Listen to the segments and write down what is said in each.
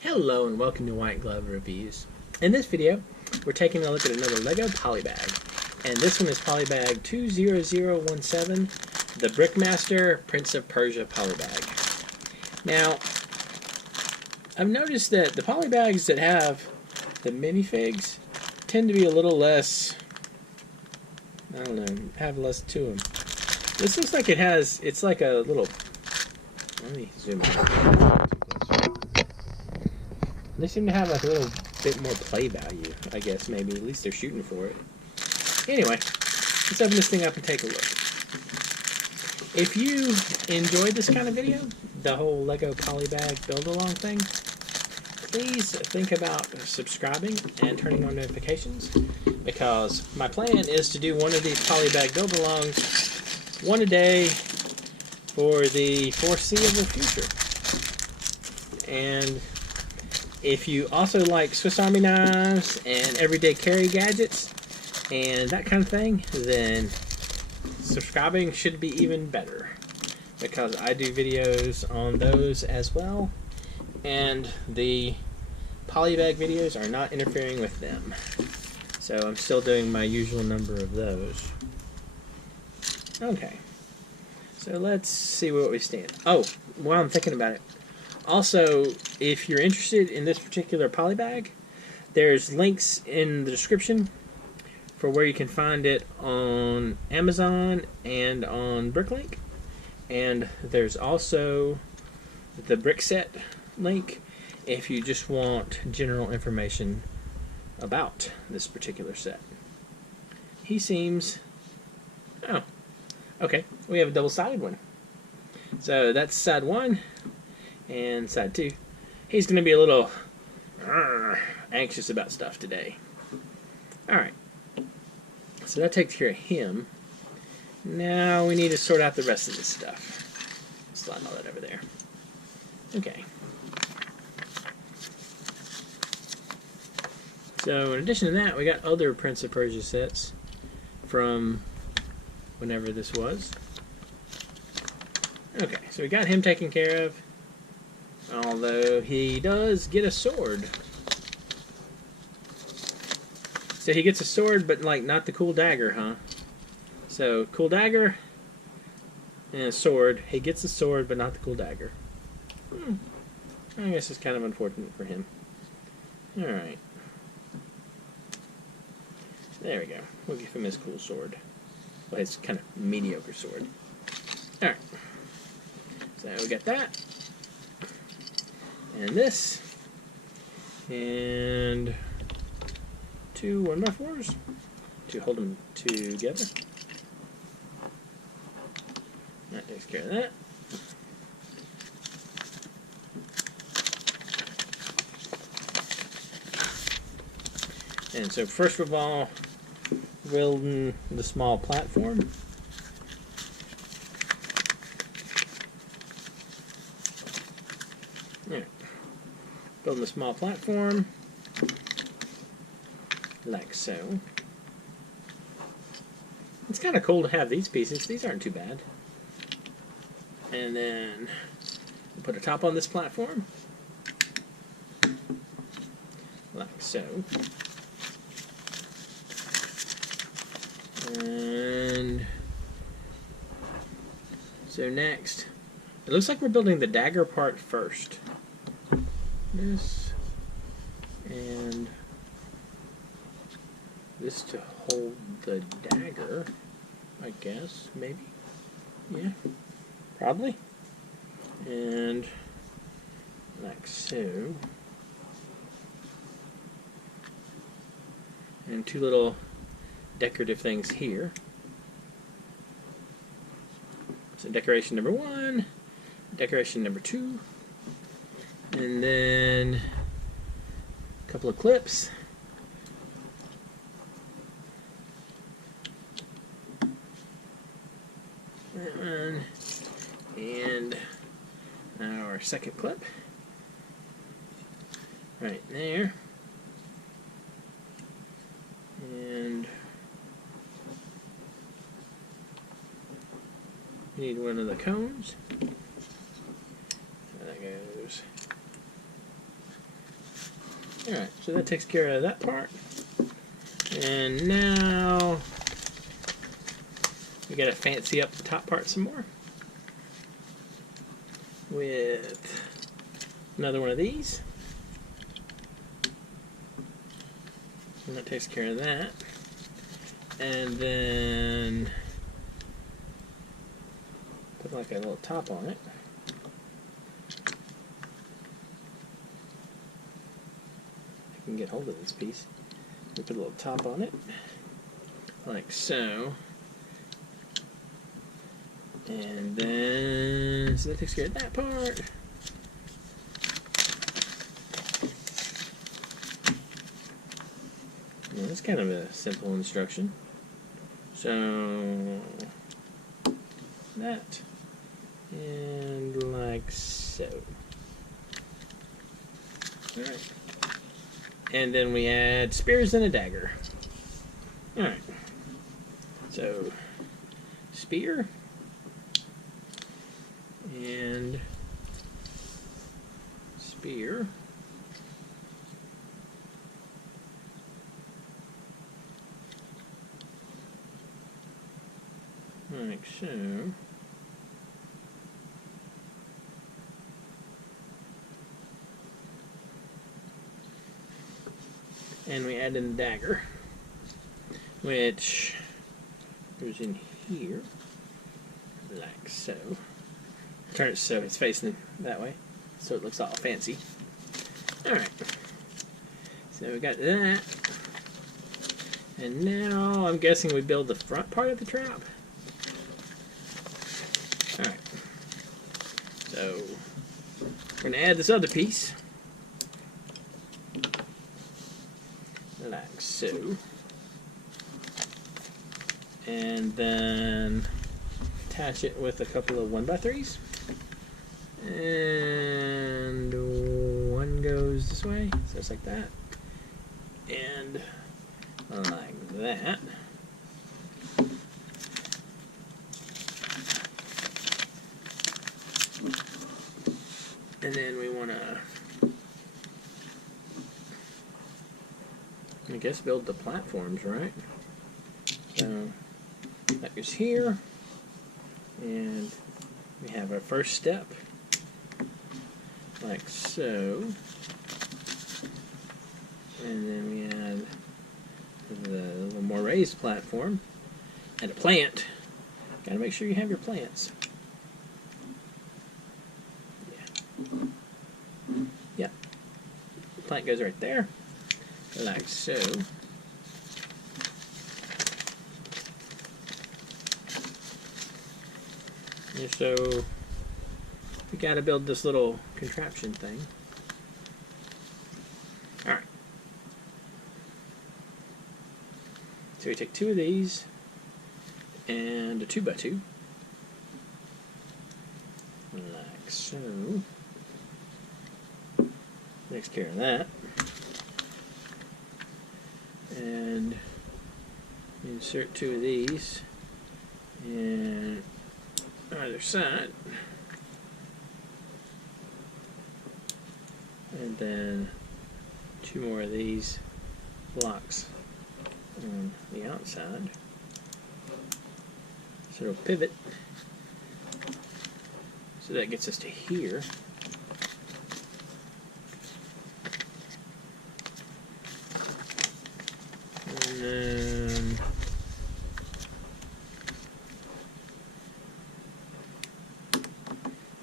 Hello and welcome to White Glove Reviews. In this video, we're taking a look at another LEGO Polybag. And this one is Polybag 20017, the BrickMaster Prince of Persia Polybag. Now, I've noticed that the polybags that have the minifigs tend to be a little less, I don't know, have less to them. This looks like it's like a little, let me zoom in. They seem to have like a little bit more play value, I guess, maybe. At least they're shooting for it. Anyway, let's open this thing up and take a look. If you enjoyed this kind of video, the whole LEGO Polybag build-along thing, please think about subscribing and turning on notifications, because my plan is to do one of these Polybag build-alongs one a day for the foreseeable future. And if you also like Swiss Army knives and everyday carry gadgets and that kind of thing, then subscribing should be even better, because I do videos on those as well, and the Polybag videos are not interfering with them. So I'm still doing my usual number of those. Okay, so let's see what we stand. Oh, while I'm thinking about it, also, if you're interested in this particular polybag, there's links in the description for where you can find it on Amazon and on BrickLink. And there's also the BrickSet link if you just want general information about this particular set. He seems... Oh, okay. We have a double-sided one. So that's side one. And side two. He's going to be a little anxious about stuff today. Alright. So that takes care of him. Now we need to sort out the rest of this stuff. Slide all that over there. Okay. So in addition to that, we got other Prince of Persia sets from whenever this was. Okay, so we got him taken care of. Although he does get a sword. So he gets a sword, but like not the cool dagger, huh? So cool dagger and a sword. He gets a sword, but not the cool dagger. I guess it's kind of unfortunate for him. Alright. There we go. We'll give him his cool sword. Well, his kind of mediocre sword. Alright. So we got that. And this, and two 1x4s to hold them together. That takes care of that. And so first of all, building the small platform. Yeah. Building a small platform, like so. It's kind of cool to have these pieces. These aren't too bad. And then we'll put a top on this platform, like so. And so next, it looks like we're building the dagger part first. This and this to hold the dagger, I guess, maybe. Yeah, probably. And like so. And two little decorative things here. So decoration number one, decoration number two. And then a couple of clips. That one. And our second clip. Right there. And we need one of the cones. So that goes Alright, so that takes care of that part. And now we gotta fancy up the top part some more with another one of these. And that takes care of that. And then put like a little top on it. I can get hold of this piece. We put a little top on it, like so. And then, so that takes care of that part. Yeah, that's kind of a simple instruction. So, that, and like so. Alright. And then we add spears and a dagger. Alright. So, spear. And spear. Like so. And we add in the dagger, which goes in here, like so. Turn it so it's facing that way, so it looks all fancy. Alright, so we got that. And now I'm guessing we build the front part of the trap. Alright, so we're going to add this other piece. Like so. And then attach it with a couple of 1x3s. And one goes this way, so it's like that. And like that. And then we want to, I guess, build the platforms, right? So that goes here, and we have our first step, like so, and then we add the little more raised platform, and a plant. Gotta make sure you have your plants. Yeah. Yep. The plant goes right there, like so. And so we gotta build this little contraption thing. Alright. So we take two of these and a 2x2. Like so. Takes care of that. And insert two of these and either side, and then two more of these blocks on the outside, so it'll pivot, so that gets us to here. And then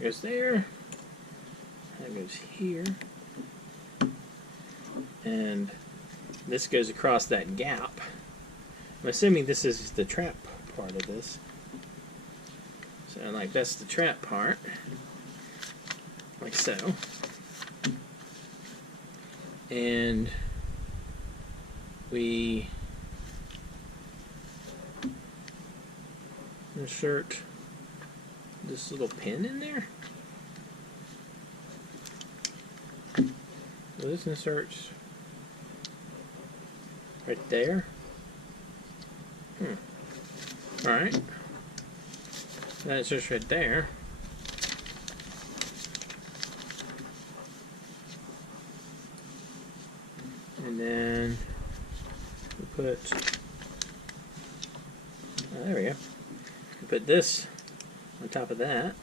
goes there, that goes here, and this goes across that gap. I'm assuming this is the trap part of this. So like that's the trap part, like so. And we insert this little pin in there. So this inserts right there. Alright. That inserts right there. And then we put, there we go. We put this on top of that,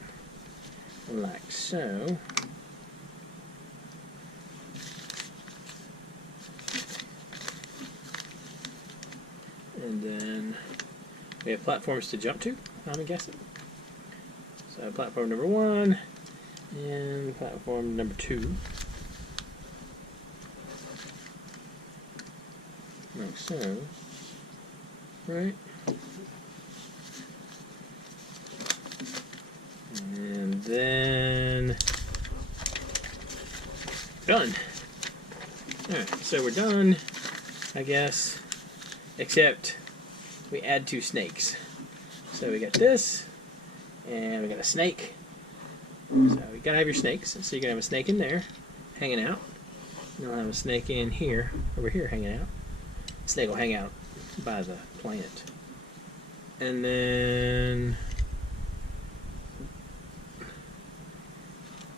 like so. And then we have platforms to jump to, I'm guessing. So platform number 1 and platform number 2. Like so. Right? And then done. Alright, so we're done, I guess. Except we add 2 snakes. So we got this, and we got a snake. So you gotta have your snakes. So you're gonna have a snake in there, hanging out. And you'll have a snake in here, over here, hanging out. The snake will hang out by the plant. And then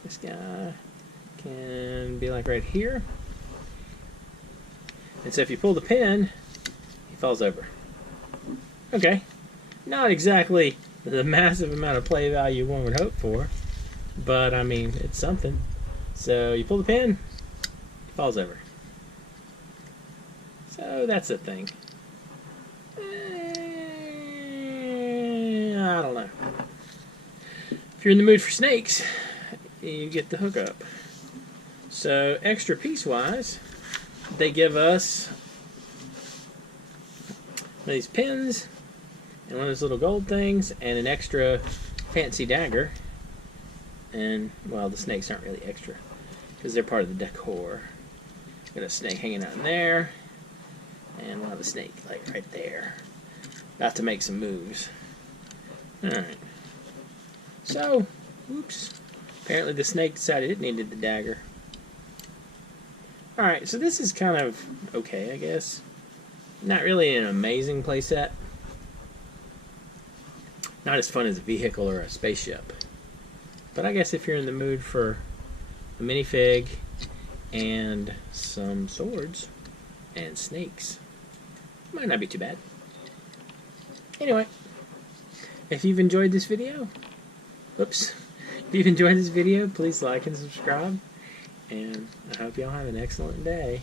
this guy can be like right here. And so if you pull the pin, he falls over. Okay, not exactly the massive amount of play value one would hope for, but I mean, it's something. So you pull the pin, he falls over. So that's the thing. I don't know. If you're in the mood for snakes, you get the hookup. So extra piece-wise, they give us one of these pins and one of those little gold things and an extra fancy dagger. And, well, the snakes aren't really extra because they're part of the decor. Got a snake hanging out in there, and we'll have a snake like right there, about to make some moves. Alright. So, oops. Apparently the snake decided it needed the dagger. Alright, so this is kind of okay, I guess. Not really an amazing playset. Not as fun as a vehicle or a spaceship. But I guess if you're in the mood for a minifig and some swords and snakes, it might not be too bad. Anyway, if you've enjoyed this video, if you've enjoyed this video, please like and subscribe. And I hope y'all have an excellent day.